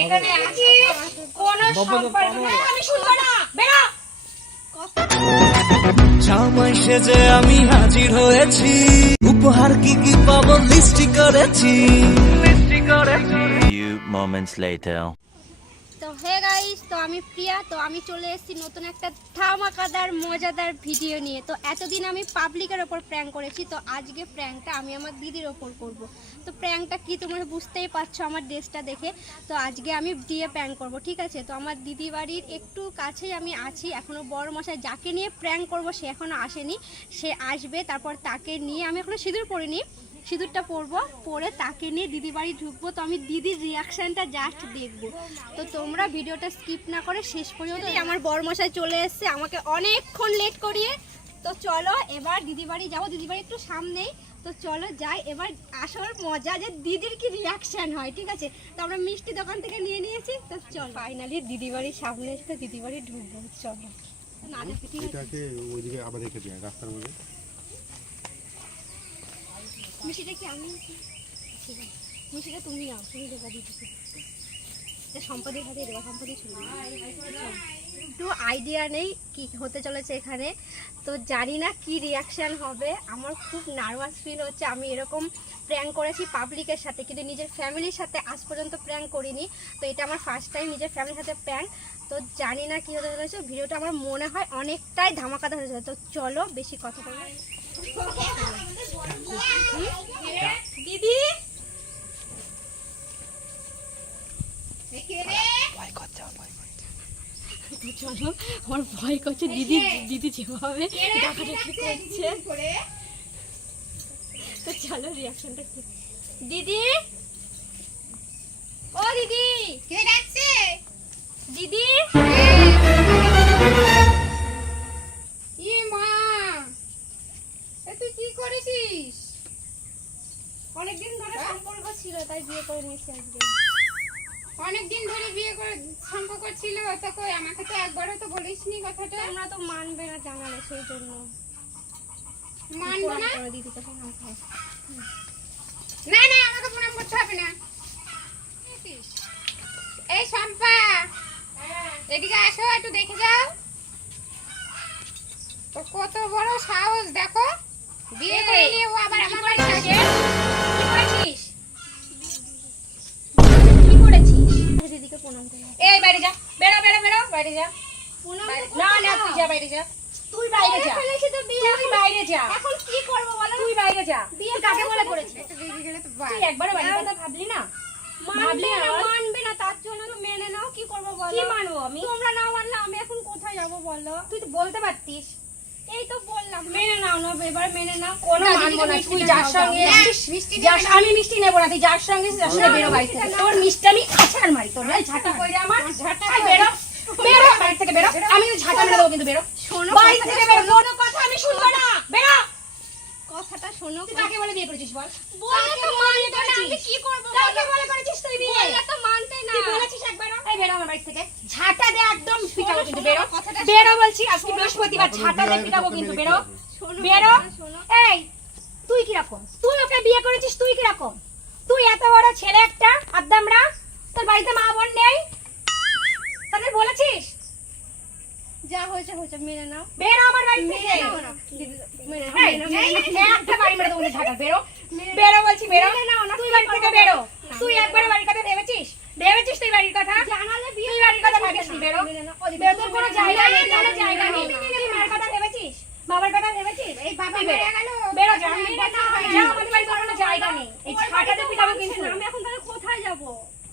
এখানে আছি কোনো সম্পর্ক নেই, আমি শুনব না। বেরো। জামাই সেজে আমি হাজির হয়েছি। উপহার কি কি পাবো লিস্টি করেছি। Few moments later. গাইস তো আমি প্রিয়া, তো আমি চলে এসেছি নতুন একটা ধামাকাদার, মজাদার ভিডিও নিয়ে। তো এতদিন আমি পাবলিকের ওপর প্র্যাঙ্ক করেছি, তো আজকে প্র্যাঙ্কটা আমি আমার দিদির ওপর করব। তো প্র্যাঙ্কটা কি তোমরা বুঝতেই পারছ আমার ড্রেসটা দেখে? তো আজকে আমি দিয়ে প্র্যাঙ্ক করব, ঠিক আছে? তো আমার দিদি বাড়ির একটু কাছেই আমি আছি এখনও বড় মশাই যাকে নিয়ে প্র্যাঙ্ক করব সে এখনও আসেনি। সে আসবে, তারপর তাকে নিয়ে আমি এখনও সিঁদুর পরিনি সিঁদুরটা পরবো পরে তাকে নিয়ে দিদি বাড়ি ঢুকবো। তো আমি দিদির রিয়াকশানটা জাস্ট দেখব। তো তোমরা ভিডিওটা স্কিপ না করে শেষ পর্যন্ত আমার বরমশাই চলে এসেছে আমাকে অনেকক্ষণ লেট করিয়ে। তো চলো এবার দিদি বাড়ি যাব দিদি বাড়ি একটু সামনেই। তো চলো যাই এবার আসল মজা যে দিদির কি রিয়াকশান হয় ঠিক আছে? তো আমরা মিষ্টি দোকান থেকে নিয়ে নিয়েছি তো চল। ফাইনালি দিদি বাড়ির সামনে এসে দিদি বাড়ি ঢুকবো চলো। না দেখি ঠিক আছে। ওইদিকে আবার রেখে দিয়ে রাস্তার মধ্যে। আমি? ঠিক তুমি নাও তুমি দেবা এটা সম্পদের হাতে দেবা সম্পদই একটু আইডিয়া নেই কি হতে চলেছে এখানে। তো জানি না কি রিয়াকশান হবে। আমার খুব নার্ভাস ফিল হচ্ছে। আমি এরকম প্র্যাঙ্ক করেছি পাবলিকের সাথে, কিন্তু নিজের ফ্যামিলির সাথে আজ পর্যন্ত প্র্যাঙ্ক করিনি। তো এটা আমার ফার্স্ট টাইম নিজের ফ্যামিলির সাথে প্র্যাঙ্ক তো জানি না কি হতে চলেছে। ভিডিওটা আমার মনে হয় অনেকটাই ধামাকাদার হতে চলেছে। তো চলো, বেশি কথা বলব। দিদি? চলো আমার ভয় করছে। দিদি দিদি যেভাবে ডাকাডাকি করছে। তো চলো রিয়াকশনটা দিদি? ও দিদি! কে ডাকছে? দিদি ই মা এ তুই কি করেছিস অনেকদিন ধরে সম্পর্ক ছিল তাই বিয়ে করে নিয়েছি আজকে। অনেকদিন ধরে বিয়ে করে সম্পর্ক ছিল তো কই আমাকে তো একবারও তো বলিসনি কথাটা। তোমরা তো মানবে না জানালে সেই জন্য। মানবো না? দিদিকে প্রণাম করো। না না আমাকে প্রণাম করতে হবে না। এই শম্পা এদিকে আসো একটু দেখে যাও। কত বড় সাহস দেখো। বিয়ে করে নিয়ে ও আবার আমার বাড়ি থাকে দিদিকে প্রণাম করো। এই বাইরে যা। বেরো বেরো বেরো। বাইরে যা। না না তুই যা বাইরে যা। তুই বাইরে যা। তুই বাইরে যা। এখন কি করব বলো? তুই বাইরে যা। বিয়ে কাকে বলে করেছি একটু গেলে তো তুই একবারও বাড়ির কথা ভাবলি না? মানবে না না? মানবে না তার জন্য তো মেনে নাও। কি করব বলো? কি মানবো আমি? তোমরা না মানলে আমি এখন কোথায় যাব বলো? তুই তো বলতে পারতিস। এই তো বললাম। মেনে নাও না এবার মেনে নাও। কোনো মানবো না তুই যার সঙ্গে যার আমি মিষ্টি নেব না তুই যার সঙ্গে যার সঙ্গে বেরো বাড়ি থেকে তোর মিষ্টি আমি আছাড় মারি তোর ভাই ঝাঁটা কই রে আমার ঝাঁটা বেরো। বেরো বাড়ি থেকে বেরো। আমি কিন্তু ঝাঁটা মেরে দেবো কিন্তু বেরো। শোনো বাড়ি থেকে বেরো কোনো কথা আমি শুনব না। বেরো। কথাটা শোনো। কাকে বলে বিয়ে করেছিস বল? বললে তো না আমি কি করব কাকে বলে? করেছিস তুই বিয়ে? বললে তো মানতে না। তুই বলেছিস একবার এই বেরো আমার বাড়ি থেকে। ঝাঁটা দে একদম পিটাবো কিন্তু বেরো। বেরো বলছি আজকে বৃহস্পতিবার ঝাঁটা দে পিটাবো কিন্তু বেরো। শোনো। বেরো। শোনো। এই তুই কীরকম? তুই ওকে বিয়ে করেছিস তুই কীরকম? তুই এত বড় ছেলে একটা আদ্দামরা? তোর বাড়িতে মা বোন নেই? তাদের বলেছিস? যা হয়েছে হয়েছে মেনে নাও। বেরো আমার বাড়ি থেকে। মেনে নাও। একটা বাড়ি মেরে দেবো ঝাঁটা বেরো। বেরো বলছি বেরো। তুই বাড়ি থেকে বেরো। তুই একবার বাড়ির কথা ভেবেছিস? ভেবেছিস তুই বাড়ির কথা? জানালে বিয়ে তুই বাড়ির কথা ভাবিস নি, বেরো। তোর কোনো জায়গা নেই কোনো জায়গা নেই। তুই মায়ের কথা ভেবেছিস? বাবার কথা ভেবেছিস? এই বাবা তুই। মারা গেল। বেরো যা মেনে আমাদের বাড়িতে কোনো জায়গা নেই। এই বাড়িতে পিটাবো কিন্তু আমি এখন তাহলে কোথায় যাব?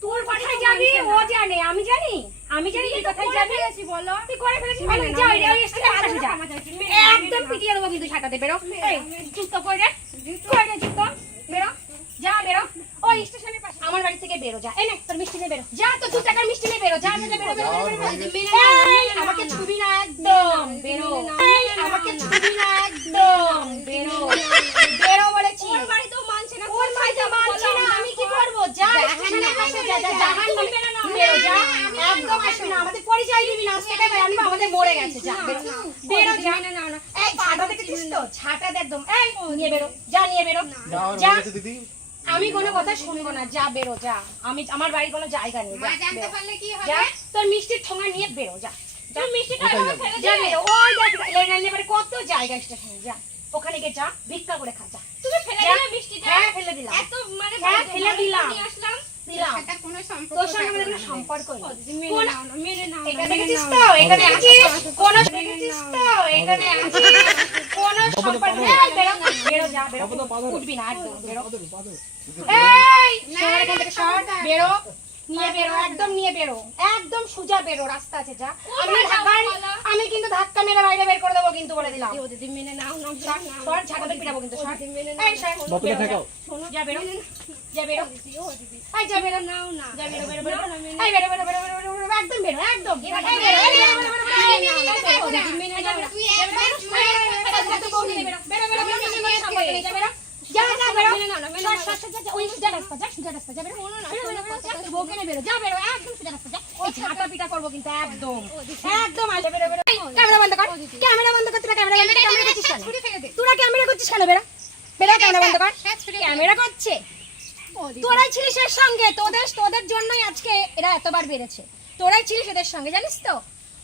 তোর কোথায় যাবি? ও জানে আমি জানি। আমি জানি তুই কোথায় যাবি ফেলেছি বলো। তুই করে ফেলেছিস মেনে যা মেনে ওই নাও। স্টেশনে যা একদম পিটিয়ে দেবো কিন্তু ছাতাতে বেরো। এই। জুতো কই রে কই রে জুতো। বেরো। যা বেরো। ওই স্টেশনের পাশে। আমার বাড়ি থেকে বেরো যা। এই নে তোর মিষ্টি নিয়ে বেরো। যা তো দু টাকার মিষ্টি নিয়ে বেরো। যা বেরো বেরো বেরো আমাকে ছুবি না একদম বেরো। আমাকে ছুবি না একদম বেরো। বেরো বলেছি। ওর বাড়িতেও মানছে না। ওর বাড়িতে মানছি না। আমি কি করব? যা স্টেশনের পাশে যা যা জাহান বেরো যা একদম আসবি না আমাদের পরিচয় দিবি না আজকে থেকে আনব আমাদের মরে গেছে যা বেরো। বেরো যা। মেনে নাও না এই ছাটা দেখেছিস তো? ছাটা দে একদম। এই নিয়ে বেরো যা নিয়ে বেরো। যা দিদি। আমি কোনো কথা শুনব না যা বেরো যা। আমি আমার বাড়ির কোনো জায়গা নেই। যা তোর মিষ্টির ঠোঙা নিয়ে বেরো যা। যা মিষ্টিটা যা বেরো। ওই দেখ কত জায়গা স্টেশনে যা। ওখানে গিয়ে যা ভিক্ষা করে খা যা। তুমি ফেলে দিলে বৃষ্টিটা হ্যাঁ ফেলে দিলাম। এত মানে হ্যাঁ, ফেলে দিলাম। আসলাম? দিলাম সেটার কোনো সম্পর্ক তোর সঙ্গে আমাদের কোনো সম্পর্ক নেই। দিদি, কোন- নাও না, নাও না, এখানে দেখেছিস তো? এখানে আছিস? কোন দেখেছিস তো? এখানে আছিস? কোন সম্পর্ক নেই? বেরো বেরো যা বেরো। উঠবি না একদম বেরো। এই সর এখান থেকে সর বেরো। নিয়ে বেরো একদম নিয়ে বেরো। একদম সুজা বেরো রাস্তা আছে যা। আমি? আমি কিন্তু ধাক্কা মেরে বাইরে বের করে দেবো কিন্তু বলে দিলাম। ও দিদি, মেনে নাও না, সর, নাও। না। ঝাঁকাতে পিটাবো কিন্তু সর। এই সর। যা বেরো। মেনে একদম একদম মেনে। মেনে মেনে আসবে বেরো বেরো ক্যামেরা বন্ধ কর ক্যামেরা বন্ধ কর তোরা ক্যামেরা বন্ধ করছিস কেন। তোরা ক্যামেরা করছিস কেন বেরো বেরো ক্যামেরা বন্ধ কর হ্যাঁ, ছুরি ফেলে দে। ক্যামেরা করছে তোরাই ছিলিস এর সঙ্গে তোদের তোদের জন্যই আজকে এরা এতবার বেড়েছে তোরাই ছিলিস এদের সঙ্গে জানিস তো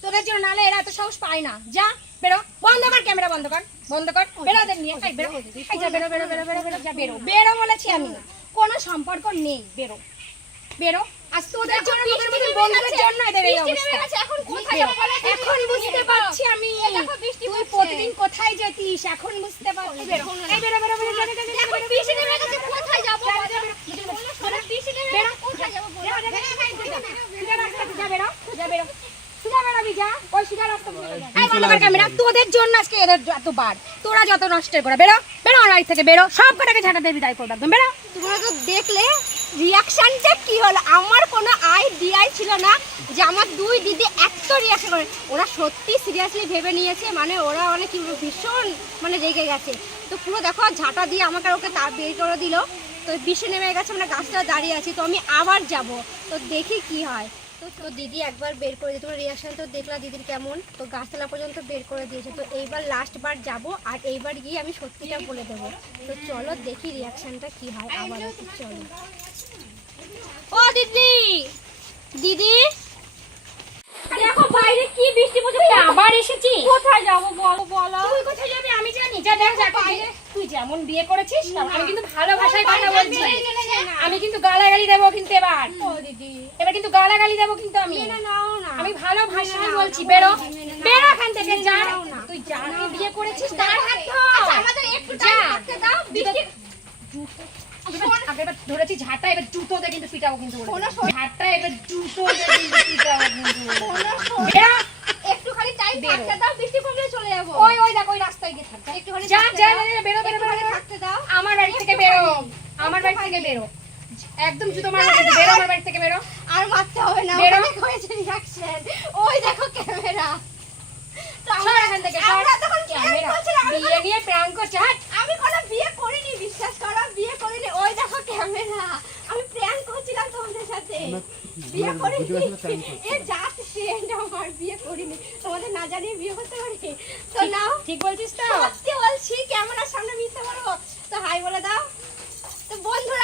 তোদের জন্য নালে এরা এত সাহস পায় না যা বেরো বন্ধ কর ক্যামেরা বন্ধ কর বন্ধ কর বেরো ওদের নিয়ে এই, বেরো এই যা বেরো বেরো বেরো বেরো বেরো যা বেরো বেরো বলেছি আমি কোনো সম্পর্ক নেই বেরো বেরো আজ তোদের জন্য তোদের বন্ধুদের জন্য এদের এই অবস্থা এখন কোথায়। এখন বুঝতে পারছি আমি বৃষ্টি তুই। প্রতিদিন কোথায় যেতিস এখন বুঝতে পারছি বেরো এই বেরো বেরো বেরো বেরো, বেরো, বেরো, কোথায় যাব যা, বলো? যা, বেরো, বেরো, বেরো, শোনো, বৃষ্টি নেমে বেরো। গেছে, কোথায় যাব বলো? যা, যা, যা, যা, যা, সোজা রাস্তা, সোজা বেরো, সোজা বেরো। সোজা বেরোবি, যা। ওই সোজা রাস্তা দিয়ে ক্যামেরা। তোদের জন্য আজকে এদের এত বার। তোরা যত নষ্টের করা বেরো বেরো আমার থেকে বেরো। সব কটাকে বিদায় করবে একদম বেরো। তোমরা তো দেখলে রিয়াকশনটা কি হলো আমার কোনো আইডিয়াই ছিল না যে আমার দুই দিদি এত রিয়াকশন করে। ওরা সত্যি সিরিয়াসলি ভেবে নিয়েছে মানে ওরা মানে কি ভীষণ মানে রেগে গেছে। তো পুরো দেখো ঝাঁটা দিয়ে আমাকে ওকে তার বের করে দিল। তো বৃষ্টি নেমে গেছে আমরা গাছটা দাঁড়িয়ে আছি। তো আমি আবার যাব। তো দেখি কি হয়। তো তো দিদি একবার বের করে দিয়ে তোমার রিয়াকশন তো দেখলাম দিদির কেমন? তো গাছতলা পর্যন্ত বের করে দিয়েছে। তো এইবার লাস্ট বার যাব আর এইবার গিয়ে আমি সত্যিটা বলে দেবো। তো চলো দেখি রিয়াকশনটা কি হয় আবার চলো। ও দিদি! দিদি? বৃষ্টি পড়ছে আবার এসেছি কোথায় যাব বলো বলো? তুই কোথায় যাবি? আমি জানি যা দেখ যা তুই যেমন বিয়ে করেছিস আমি কিন্তু ভালো ভাষায় কথা বলছি। আমি কিন্তু গালাগালি দেবো কিন্তু এবার। দিদি। এবার কিন্তু গালাগালি দেবো কিন্তু আমি। আমি ভালো ভাষায় বলছি বেরো। বেরো এখান থেকে যা। তুই যাকে বিয়ে করেছিস তার হাত আচ্ছা, আমাদের একটু টাইম থাকতে দাও এবার- ধরেছি ঝাঁটা এবার জুতোতে কিন্তু পিটাবো কিন্তু। ঝাঁটা এবার জুতোতে কিন্তু পিটাবো কিন্তু থাকতে দাও বৃষ্টি কমলে চলে যাব। ওই ওই দেখ ওই রাস্তায় গিয়ে থাক। একটুখানি যা যা দাও। যা, যা, বেরো বেরো বেরো। থাকতে দাও। আমার বাড়ি থেকে বেরো। আমার বাড়ি থেকে বেরো। একদম জুতো মারবো বেরো আমার বাড়ি থেকে বেরো। আর মারতে হবে না। বেরো। হয়েছে রিয়াকশন ওই দেখো ক্যামেরা। আমি বিয়ে নিয়ে প্র্যাঙ্ক করছে। আমি কোনো বিয়ে করিনি বিশ্বাস করো বিয়ে করিনি। ওই দেখো ক্যামেরা। আমি প্র্যাঙ্ক করছিলাম তোমাদের সাথে। বিয়ে করিনি। এ জাস্ট না জানিয়ে বিয়ে করতে পারি? তো নাও। ঠিক বলছিস তো? সত্যি বলছি কেমন আর সামনে মিশতে পারব? তো হাই বলে দাও। তো বন্ধুরা